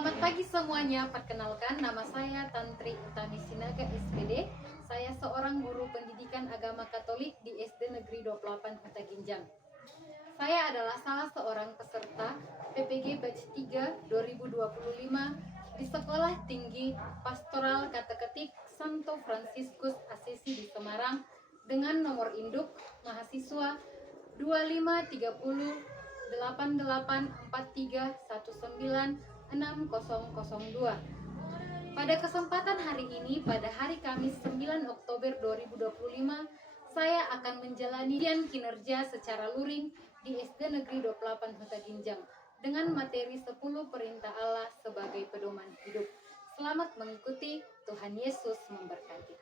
Selamat pagi semuanya, perkenalkan nama saya Tantri Utami Sinaga SPD. Saya seorang guru pendidikan agama Katolik di SD Negeri 28 Kota Ginjang. Saya adalah salah seorang peserta PPG Batch 3 2025 di Sekolah Tinggi Pastoral Kateketik Santo Fransiskus Assisi di Semarang dengan nomor induk mahasiswa 2530 8843196002. Pada kesempatan hari ini, pada hari Kamis 9 Oktober 2025, saya akan menjalani ujian kinerja secara luring di SD Negeri 28 Kota Ginjang dengan materi 10 perintah Allah sebagai pedoman hidup. Selamat mengikuti, Tuhan Yesus memberkati.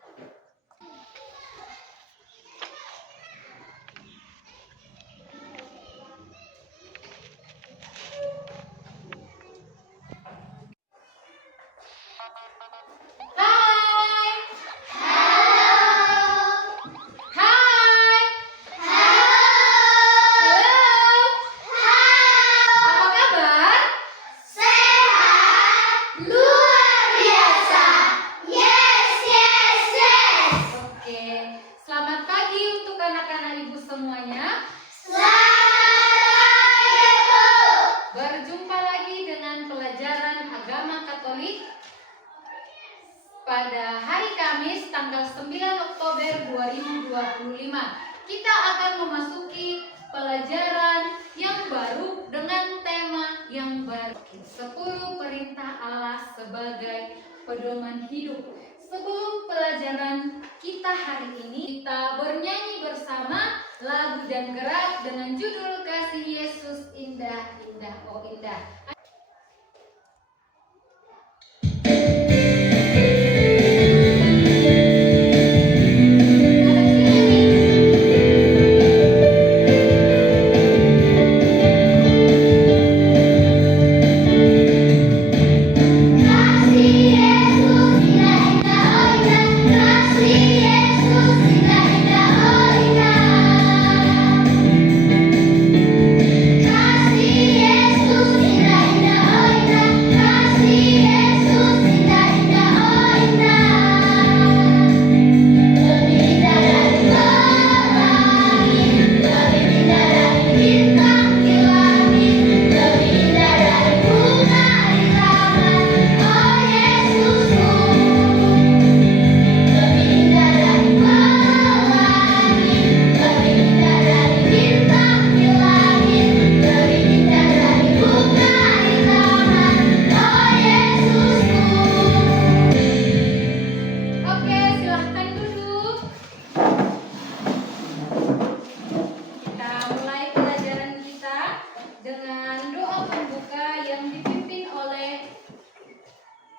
Semuanya. Berjumpa lagi dengan pelajaran agama Katolik pada hari Kamis tanggal 9 Oktober 2025. Kita akan memasuki pelajaran yang baru dengan tema yang baru, 10 perintah Allah sebagai pedoman hidup. Sebelum pelajaran kita hari ini, kita bernyanyi bersama lagu dan gerak dengan judul Kasih Yesus Indah, Indah, Oh Indah.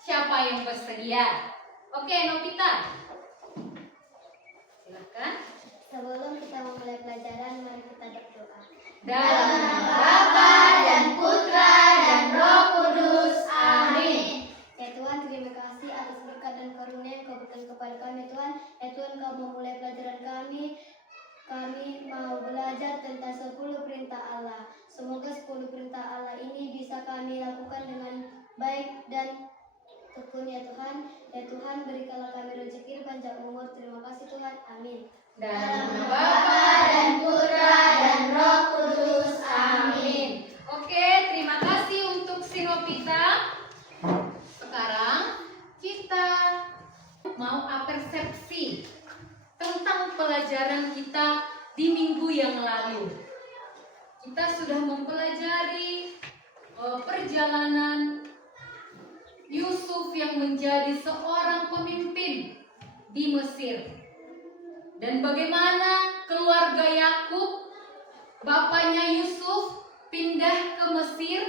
Siapa yang bersedia? Oke, Novita. Silakan. Sebelum kita memulai pelajaran, mari kita berdoa. Dalam nama Bapa dan Putra dan Roh Kudus. Amin. Ya Tuhan, terima kasih atas berkat dan karunia yang Kau berikan kepada kami Tuhan. Ya Tuhan, Kau memulai pelajaran kami. Kami mau belajar tentang 10 perintah Allah. Semoga 10 perintah Allah ini bisa kami lakukan dengan baik dan tekun ya Tuhan. Ya Tuhan, berikanlah kami rezeki panjang umur. Terima kasih Tuhan. Amin. Dalam nama Bapa dan Putra dan Roh Kudus. Amin. Oke, terima kasih untuk Sinopita. Sekarang kita mau apersepsi tentang pelajaran kita di minggu yang lalu. Kita sudah mempelajari perjalanan Yusuf yang menjadi seorang pemimpin di Mesir. Dan bagaimana keluarga Yakub, bapaknya Yusuf, pindah ke Mesir.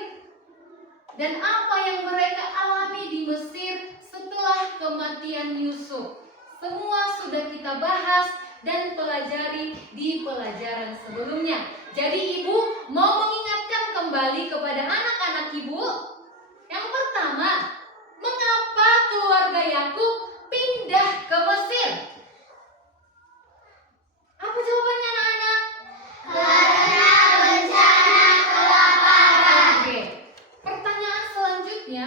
Dan apa yang mereka alami di Mesir setelah kematian Yusuf. Semua sudah kita bahas dan pelajari di pelajaran sebelumnya. Jadi ibu mau mengingatkan kembali kepada anak-anak ibu. Yang pertama, mengapa keluarga Yakub pindah ke Mesir? Apa jawabannya anak-anak? Karena bencana kelaparan. Oke. Pertanyaan selanjutnya,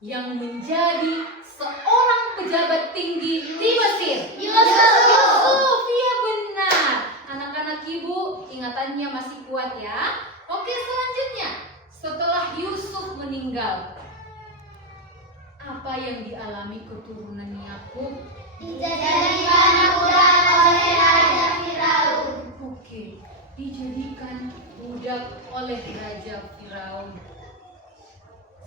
yang menjadi seorang pejabat tinggi di Mesir? Yusuf. Iya benar. Anak-anak ibu ingatannya masih kuat ya. Oke, selanjutnya setelah Yusuf meninggal, apa yang dialami keturunan Yakub? Dijadikan budak oleh Raja Firaun. Oke, dijadikan budak oleh Raja Firaun.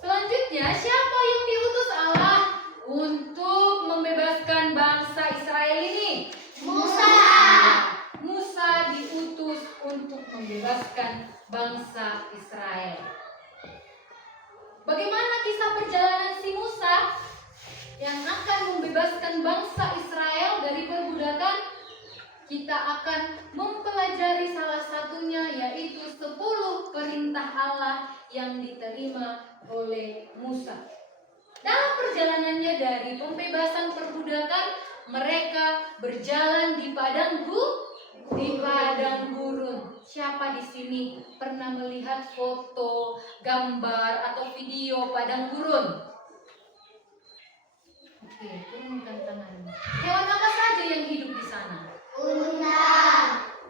Selanjutnya, siapa yang diutus Allah untuk membebaskan bangsa Israel ini? Musa. Musa diutus untuk membebaskan bangsa Israel. Bagaimana kisah perjalanan si Musa yang akan membebaskan bangsa Israel dari perbudakan? Kita akan mempelajari salah satunya, yaitu 10 perintah Allah yang diterima oleh Musa. Dalam perjalanannya dari pembebasan perbudakan, mereka berjalan di padang gurun. Siapa di sini pernah melihat foto, gambar atau video padang gurun? Oke, turunkan tanganmu. Hewan apa saja yang hidup di sana? Unta.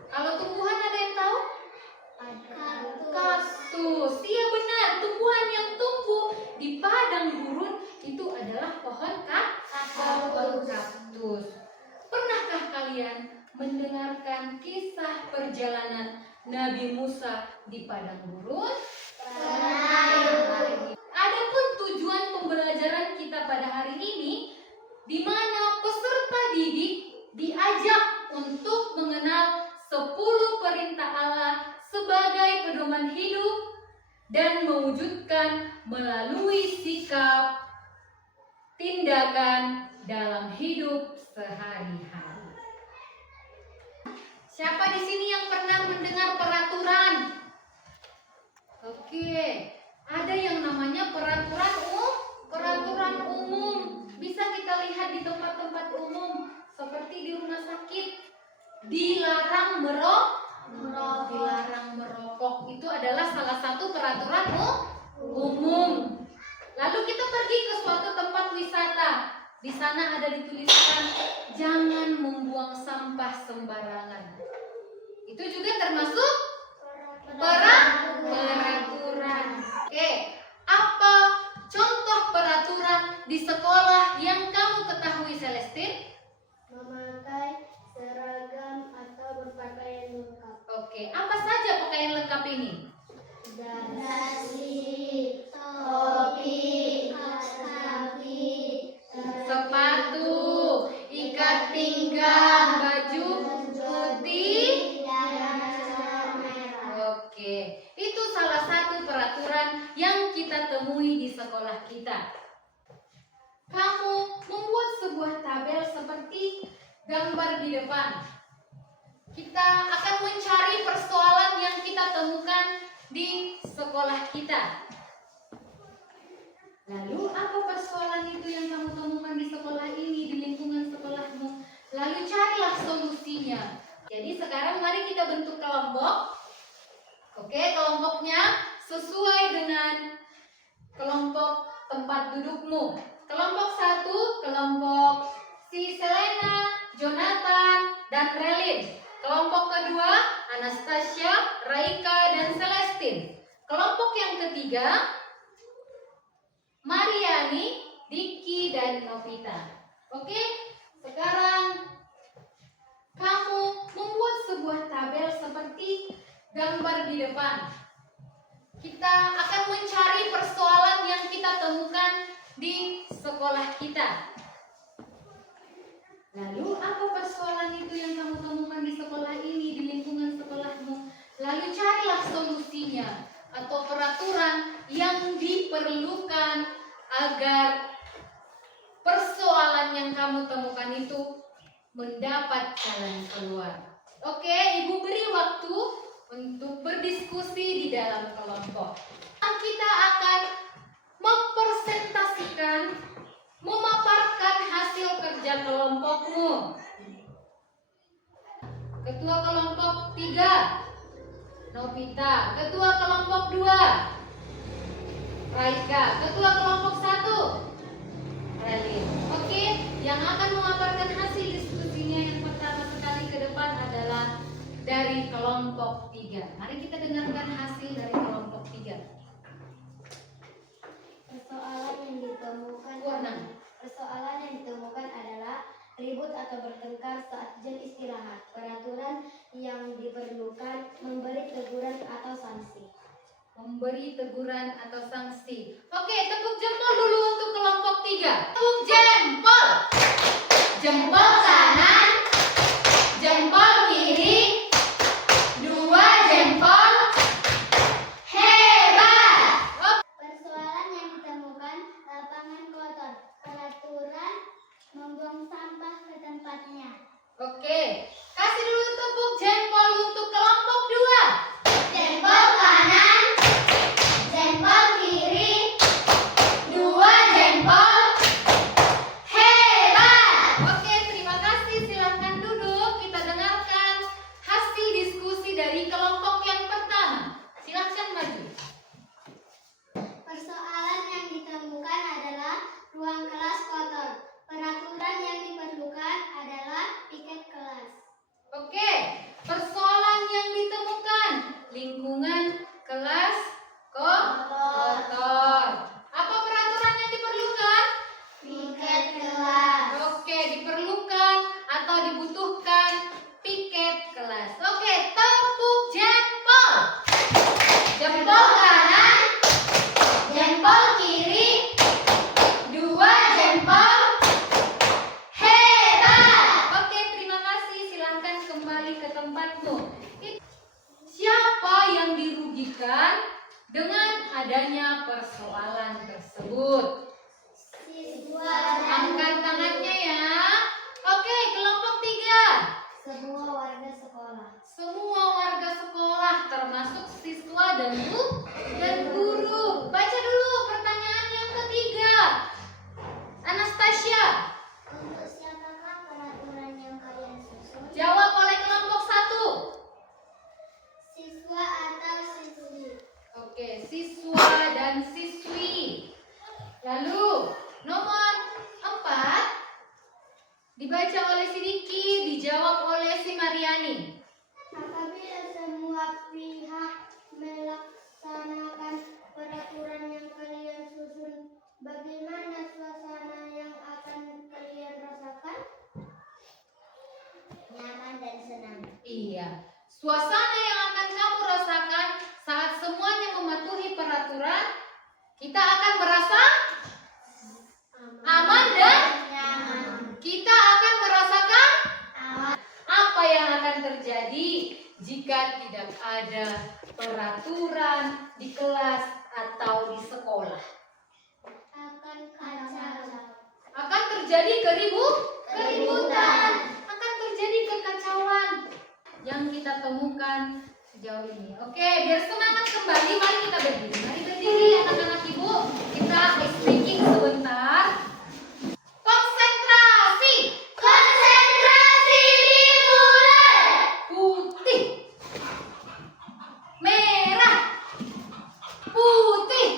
Kalau tumbuhan ada yang tahu? Kaktus. Iya benar, tumbuhan yang tumbuh di padang gurun itu adalah pohon kaktus. Pernahkah kalian mendengarkan kisah perjalanan Nabi Musa di padang gurun? Adapun tujuan pembelajaran kita pada hari ini, di mana peserta didik diajak untuk mengenal 10 perintah Allah sebagai pedoman hidup dan mewujudkan melalui sikap, tindakan dalam hidup sehari-hari. Siapa di sini yang pernah mendengar peraturan? Oke, ada yang namanya peraturan umum. Bisa kita lihat di tempat-tempat umum seperti di rumah sakit. Dilarang merokok. Itu adalah salah satu peraturan umum. Lalu kita pergi ke suatu tempat wisata. Di sana ada dituliskan jangan membuang sampah sembarangan. Itu juga termasuk peraturan. Oke, apa contoh peraturan di sekolah yang kamu ketahui, Celestine? Memakai seragam atau berpakaian lengkap. Oke, apa saja pakaian lengkap ini? Dasi, topi, kaki, Sepatu, ikat pinggang, baju putih. Oke, itu salah satu peraturan yang kita temui di sekolah kita. Kamu membuat sebuah tabel seperti gambar di depan. Kita akan mencari persoalan yang kita temukan di sekolah kita. Lalu apa persoalan itu yang kamu temukan di sekolah ini, di lingkungan sekolahmu? Lalu carilah solusinya. Jadi sekarang mari kita bentuk kelompok. Oke, kelompoknya sesuai dengan kelompok tempat dudukmu. Kelompok 1, kelompok si Selena, Jonathan, dan Relin. Kelompok kedua, Anastasia, Raika, dan Celestine. Kelompok yang ketiga, Mariani, Diki, dan Novita. Oke, sekarang kamu membuat sebuah tabel seperti gambar di depan. Kita akan mencari persoalan yang kita temukan di sekolah kita. Lalu apa persoalan itu yang kamu temukan di sekolah ini, di lingkungan sekolahmu? Lalu carilah solusinya atau peraturan yang diperlukan agar persoalan yang kamu temukan itu mendapat jalan keluar. Oke, Ibu beri waktu untuk berdiskusi di dalam kelompok. Kita akan mempresentasikan, memaparkan hasil kerja kelompokmu. Ketua kelompok 3, Novita. Ketua kelompok 2, Raika. Ketua kelompok 1, Relin. Oke, yang akan memaparkan hasil diskusinya yang pertama sekali ke depan adalah dari kelompok 3. Mari kita dengarkan hasil dari kelompok 3. Persoalan yang ditemukan adalah ribut atau bertengkar saat jam istirahat. Peraturan yang diperlukan memberi teguran atau sanksi. Memberi teguran atau sanksi. Oke, tepuk jempol dulu untuk kelompok 3. Tepuk jempol. Jempol kanan, jempol kiri, 2 jempol. Hebat. Persoalan yang ditemukan lapangan kotor. Peraturan membuang sampah ke tempatnya. Oke, kasih dulu tepuk jempol untuk kelompok 2. Jempol kanan, jempol kiri, 2 jempol. Hebat. Oke, terima kasih. Silakan duduk. Kita dengarkan hasil diskusi dari kelompok yang pertama. Silakan maju. Persoalan yang ditemukan adalah ruang kelas kotor. Peraturan yang diperlukan adalah piket kelas. Oke, persoalan yang ditemukan lingkungan kelas kotor. Apa peraturan yang diperlukan? Piket kelas. Oke, diperlukan atau dibutuhkan piket kelas. Oke, tepuk jempol. Jempol kanan, jempol kiri, 2 jempol. Hebat. Oke, terima kasih. Silahkan kembali ke tempatmu. Siapa yang dirugikan dengan adanya persoalan tersebut? Siswa Angkat tangannya ya. Oke, kelompok 3. semua warga sekolah. Semua warga sekolah termasuk siswa dan guru. Baca dulu pertanyaan yang ketiga. Anastasia, Untuk siapakah peraturan yang kalian susun? jawab oleh kelompok 1. Siswa atau siswi? Oke, siswa dan siswi. Lalu nomor 4 dibaca oleh si Diki, dijawab oleh si Mariani. Apabila semua pihak melaksanakan peraturan yang kalian susun, bagaimana suasana yang akan kalian rasakan? Nyaman dan senang. Iya, suasana yang akan kamu rasakan saat semuanya mematuhi peraturan, kita akan merasa aman dan nyaman. kita akan merasakan Aman. apa yang akan terjadi jika tidak ada peraturan di kelas atau di sekolah. Akan kacau. Akan terjadi keributan, akan terjadi kekacauan yang kita temukan sejauh ini. Oke, biar semangat kembali, mari kita berdiri. Mari berdiri anak-anak ibu, kita ice breaking sebentar. Konsentrasi. Konsentrasi dimulai. Putih, merah, putih,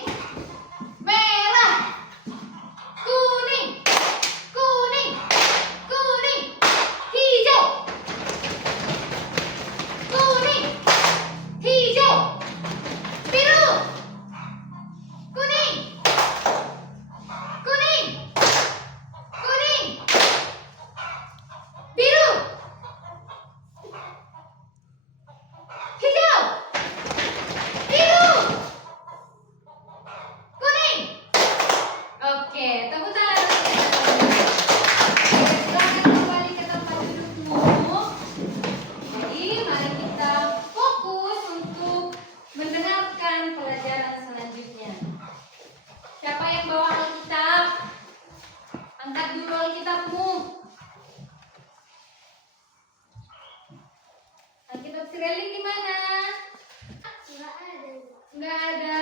merah, kuning, kuning, kuning, hijau, kuning, hijau, biru, kuning, kuning, kuning, biru, hijau, biru, kuning. Oke, tepuk tangan. Silakan kembali ke tempat dudukmu. Jadi, mari kita fokus untuk mendengarkan pelajaran selanjutnya. Siapa yang bawa Alkitab? Angkat dulu Alkitabmu. Alkitab si Relin di mana? Nggak ada. Nggak ada.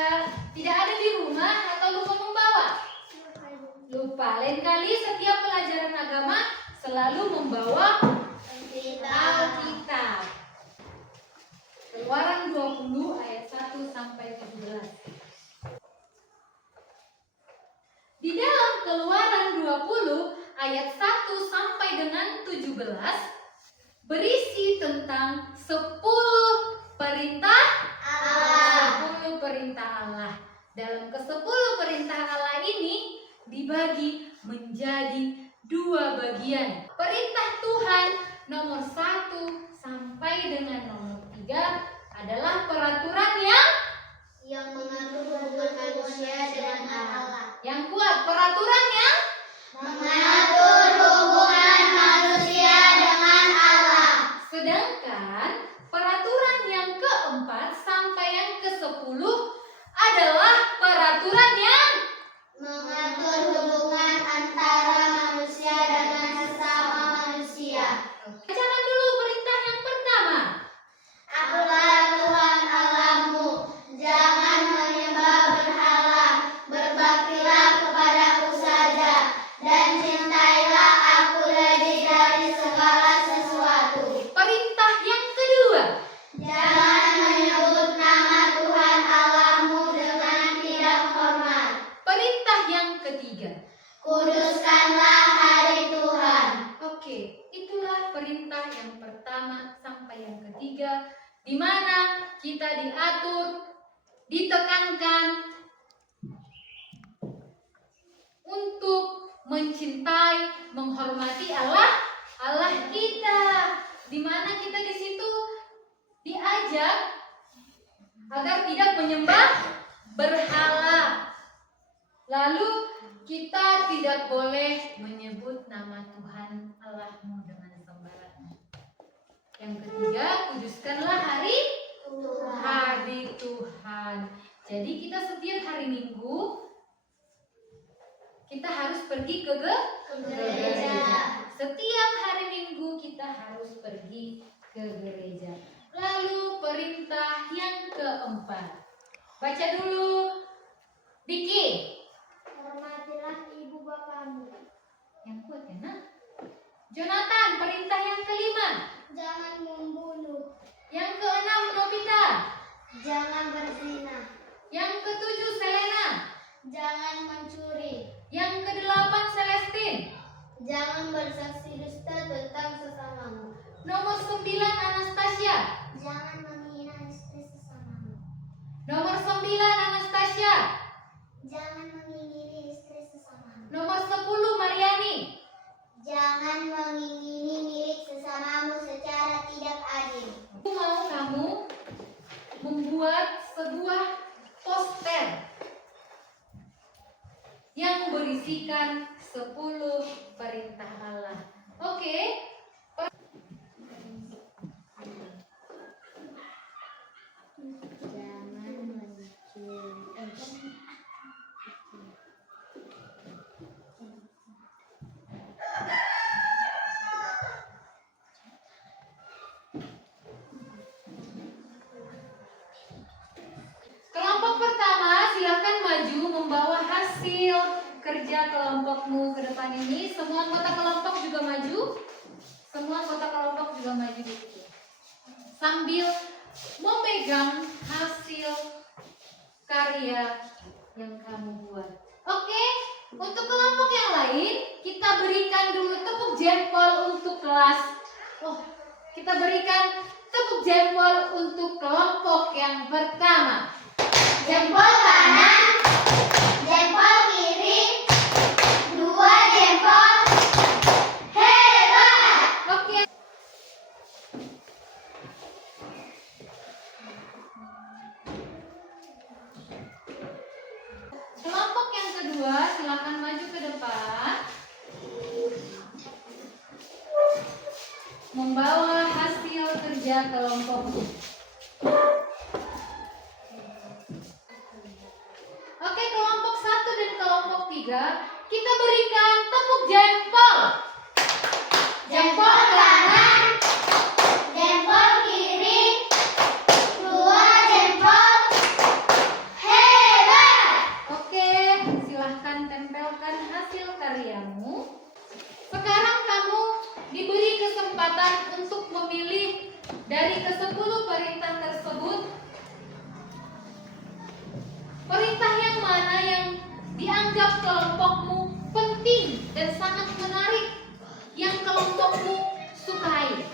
Tidak ada di rumah atau lupa membawa? Lupa. Lain kali setiap pelajaran agama selalu membawa Alkitab. Keluaran 20 ayat 1 sampai 17. Keluaran 20 ayat 1 sampai dengan 17 berisi tentang 10 perintah Allah. 10 perintah Allah. Dalam ke-10 perintah Allah ini dibagi menjadi 2 bagian. Perintah Tuhan nomor 1 sampai dengan nomor 3 adalah peraturan yang mengatur hubungan manusia dengan Allah. Yang kuat, peraturan yang Mengatur hubungan manusia dengan Allah. sedangkan peraturan yang keempat sampai yang ke-10 adalah peraturan yang Mengatur hubungan antara manusia dengan sesama manusia. Bacakan dulu perintah yang pertama. Akulah Tuhan Allahmu, jangan menyembah berhala, berbaktilah kepadaku saja, dan cintailah aku lebih dari segala sesuatu. Perintah yang kedua. Jangan menyebut nama Tuhan Allahmu dengan tidak hormat. Perintah yang ketiga. Kuduskanlah hari Tuhan. Oke, itulah perintah yang pertama sampai yang ketiga, di mana kita diatur, ditekankan untuk mencintai, menghormati Allah kita. Di mana kita di situ diajak agar tidak menyembah berhala. Lalu kita tidak boleh menyebut nama Tuhan Allahmu dengan sembarangan. Yang ketiga, kuduskanlah hari Tuhan. Jadi kita setiap hari Minggu kita harus pergi ke gereja. Setiap hari Minggu kita harus pergi ke gereja. Lalu perintah yang keempat. Baca dulu, Diki. Hormatilah ibu bapakmu. Yang kuat ya, nak? Jonathan, perintah yang kelima. Jangan membunuh. Yang keenam, Novita. Jangan berzina. Yang ketujuh, Selena. Jangan mencuri. Yang kedelapan, Celestine. Jangan bersaksi dusta tentang sesamamu. Nomor 9, Anastasia. Jangan menghina istri sesamamu. Nomor 9, Anastasia. Jangan mengingini istri sesamamu. Nomor 10, Mariani. Jangan mengingini milik sesamamu secara tidak adil. Aku mau kamu membuat sebuah poster yang berisikan 10 perintah Allah. Oke? Jangan mencuri. Kelompok pertama, silakan maju membawa hasil kerja kelompokmu ke depan ini. Semua anggota kelompok juga maju. Semua anggota kelompok juga maju di sini. Sambil memegang hasil karya yang kamu buat. Oke, untuk kelompok yang lain, kita berikan dulu tepuk jempol untuk kelas. Oh, kita berikan tepuk jempol untuk kelompok yang pertama. Jempol kanan, jempol kiri, 2 jempol. Hebat! Oke. Kelompok yang kedua, silakan maju ke depan. Membawa hasil kerja kelompokmu. Oke, kelompok 1 dan kelompok 3, kita berikan tepuk jempol. Jempol kanan, jempol kiri, 2 jempol. Hebat! Oke, silahkan tempelkan hasil karyamu. Sekarang kamu diberi kesempatan untuk memilih dari ke-10 perintah tersebut. Perintah yang mana yang dianggap kelompokmu penting penting dan sangat menarik yang kelompokmu sukai?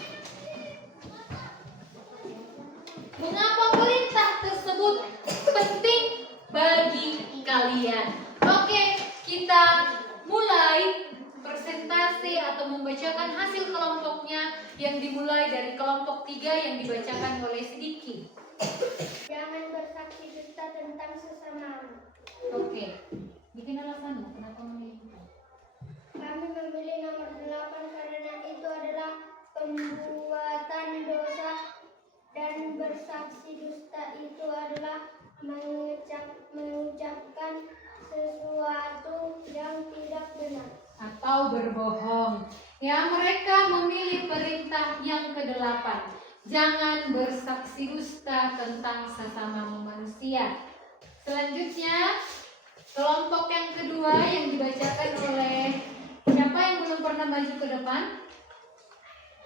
Mengapa perintah tersebut penting bagi kalian? Oke, kita mulai presentasi atau membacakan hasil kelompoknya yang dimulai dari kelompok 3 yang dibacakan oleh Sidiki. Jangan bersaksi dusta tentang sesamamu. Oke, bikin alasanmu kenapa memilih itu? Kami memilih nomor 8 karena itu adalah pembuatan dosa dan bersaksi dusta itu adalah mengucapkan sesuatu yang tidak benar Atau berbohong. Ya, mereka memilih perintah yang ke-8. Jangan bersaksi dusta tentang sesama manusia. Selanjutnya, kelompok yang kedua yang dibacakan oleh siapa yang belum pernah maju ke depan?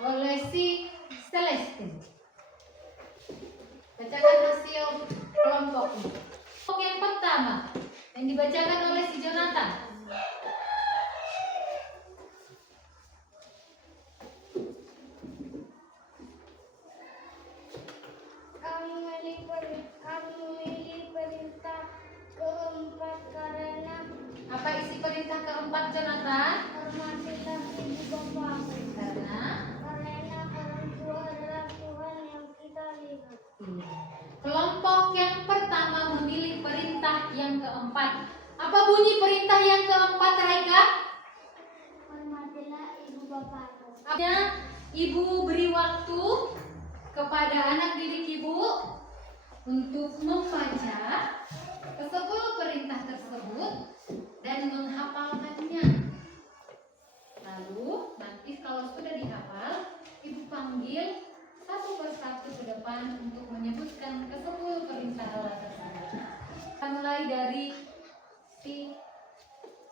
Oleh si Celestine. Bacakan hasil kelompoknya. Kelompok yang pertama yang dibacakan oleh si Jonathan. Kami memilih perintah keempat karena Apa isi perintah keempat, Jonathan? hormatilah ibu bapa Karena orang tua adalah Tuhan yang kita lihat. kelompok yang pertama memilih perintah yang keempat. Apa bunyi perintah yang keempat, Raika? Hormatilah ibu bapamu. Artinya, ibu beri waktu kepada anak didik ibu untuk membaca ke-10 perintah tersebut dan menghafalkannya. Lalu nanti kalau sudah dihafal, ibu panggil satu persatu ke depan untuk menyebutkan ke-10 perintah Allah tersebut. Kita mulai dari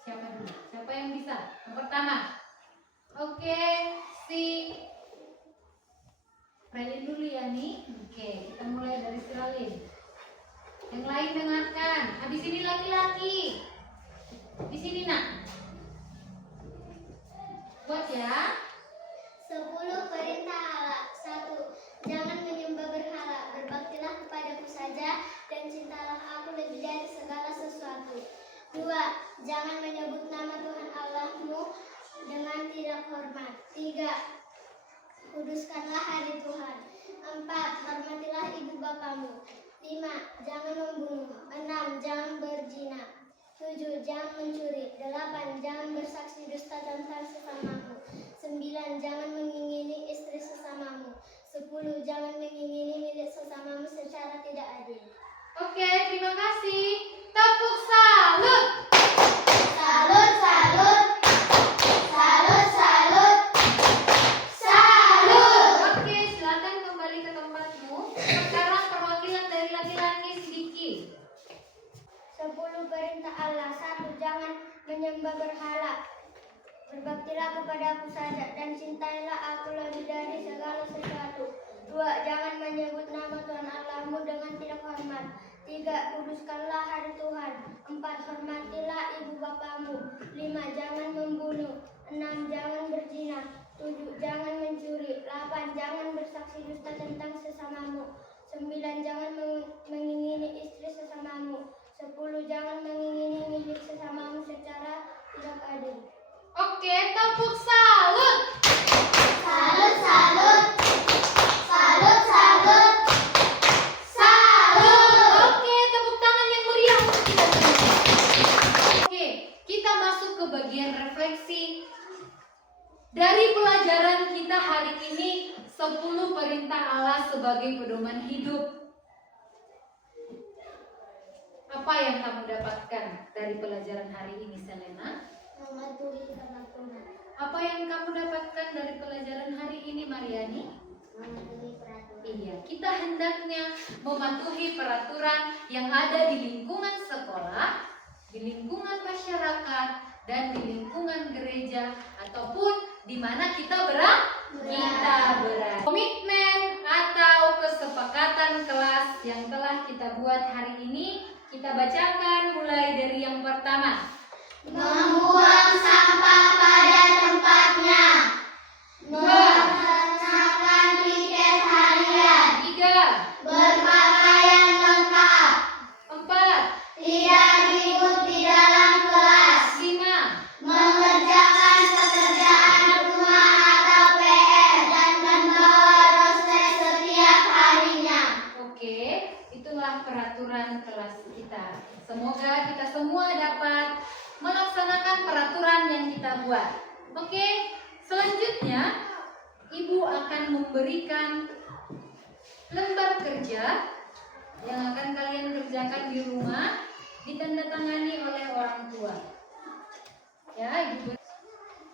siapa dulu? Siapa yang bisa? Yang pertama. Oke, si Ralin dulu ya nih. Oke, kita mulai dari si Ralin. Yang lain dengarkan. Habis ini laki-laki. Di sini nak. Buat ya. 10 perintah Allah. 1. Jangan menyembah berhala. Berbaktilah kepadaku saja dan cintalah aku lebih dari segala sesuatu. 2. Jangan menyebut nama Tuhan Allahmu dengan tidak hormat. 3. Kuduskanlah hari Tuhan. 4. Hormatilah ibu bapamu. 5. Jangan membunuh. 6. Jangan berzina. 7. Jangan mencuri. 8. Jangan bersaksi dusta tentang sesamamu. 9. Jangan mengingini istri sesamamu. 10. Jangan mengingini milik sesamamu secara tidak adil. Oke, terima kasih. Tepuk salut. Salut, salut. Salut, salut. Salut. Oke, silakan kembali ke tempatmu. Sekarang perwakilan dari laki-laki Sidiki. 10 perintah Allah. 1. Jangan menyembah berhala. Berbaktilah kepada aku saja dan cintailah aku lebih dari segala sesuatu. 2. Jangan menyebut nama Tuhan Allahmu dengan tidak hormat. 3. Kuduskanlah hari Tuhan. 4. Hormatilah ibu bapamu. 5. Jangan membunuh. 6. Jangan berzina. 7. Jangan mencuri. 8. Jangan bersaksi dusta tentang sesamamu. 9. Jangan mengingini istri sesamamu. 10. Jangan mengingini milik sesamamu secara tidak adil. Oke, tepuk salut. Salut, salut. Salut, salut. Salut. Oke, tepuk tangan yang meriah untuk kita semua. Oke, kita masuk ke bagian refleksi. Dari pelajaran kita hari ini, 10 perintah Allah sebagai pedoman hidup. Apa yang kamu dapatkan dari pelajaran hari ini, Selena? Mematuhi peraturan. Apa yang kamu dapatkan dari pelajaran hari ini, Mariani? Mematuhi peraturan. Iya, kita hendaknya mematuhi peraturan yang ada di lingkungan sekolah, di lingkungan masyarakat, dan di lingkungan gereja, ataupun di mana kita berada. Komitmen atau kesepakatan kelas yang telah kita buat hari ini, kita bacakan mulai dari yang pertama. Membuang sampah pada tempatnya. Melaksanakan piket harian. 3. Berpakaian lengkap. 4. Tidak ribut di dalam kelas. 5. Mengerjakan pekerjaan rumah atau PR dan membawa dosen setiap harinya. Oke, itulah peraturan kelas kita. Semoga kita semua dapat melaksanakan peraturan yang kita buat. Oke, selanjutnya Ibu akan memberikan lembar kerja yang akan kalian kerjakan di rumah, ditandatangani oleh orang tua. Ya, Ibu.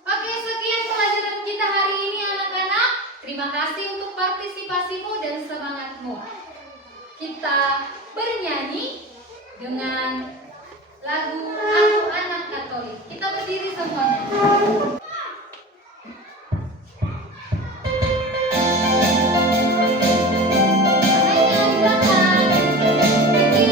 Oke, sekian pelajaran kita hari ini anak-anak. Terima kasih untuk partisipasimu dan semangatmu. Kita bernyanyi dengan lagu Aku Anak Katolik. Kita berdiri semuanya. Tangannya di belakang. Kaki.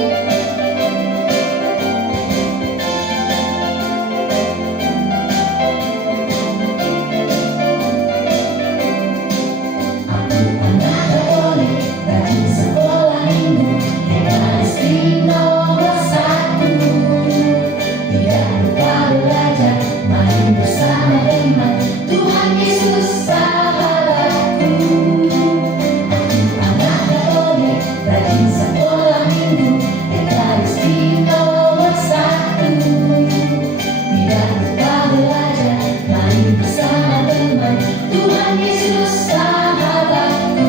Anak Katolik dari sekolah minggu yang nomor 1. Tidak lupa belajar, main bersama teman. Tuhan Yesus sahabatku. Anak Katolik rajin sekolah minggu yang nomor 1. Tidak lupa belajar, main bersama teman. Tuhan Yesus sahabatku.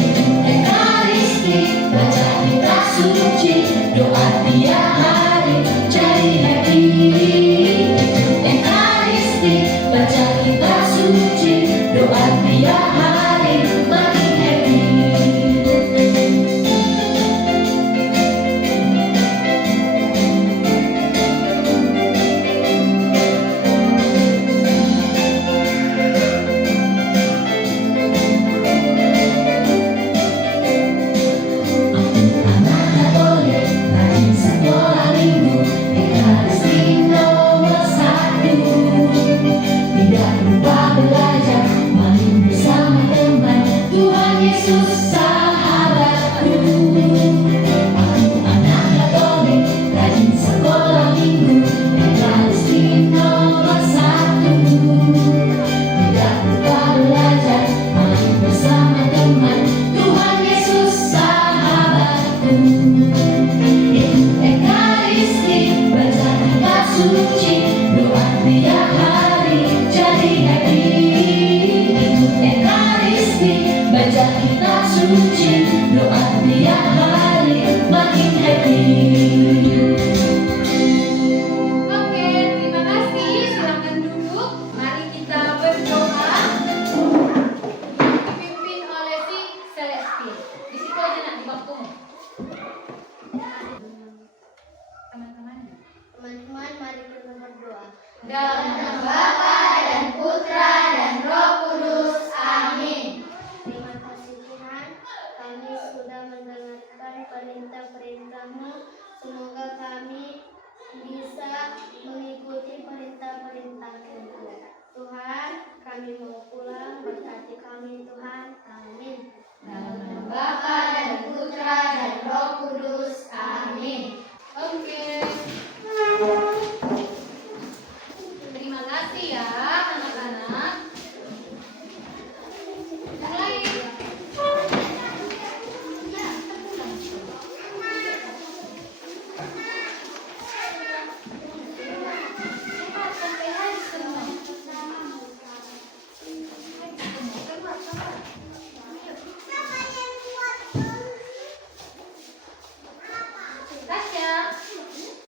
Ikut Ekaristi, baca kitab suci, doa tiap hari, jadi happy. Ikut Ekaristi, baca kitab suci, doa tiap hari.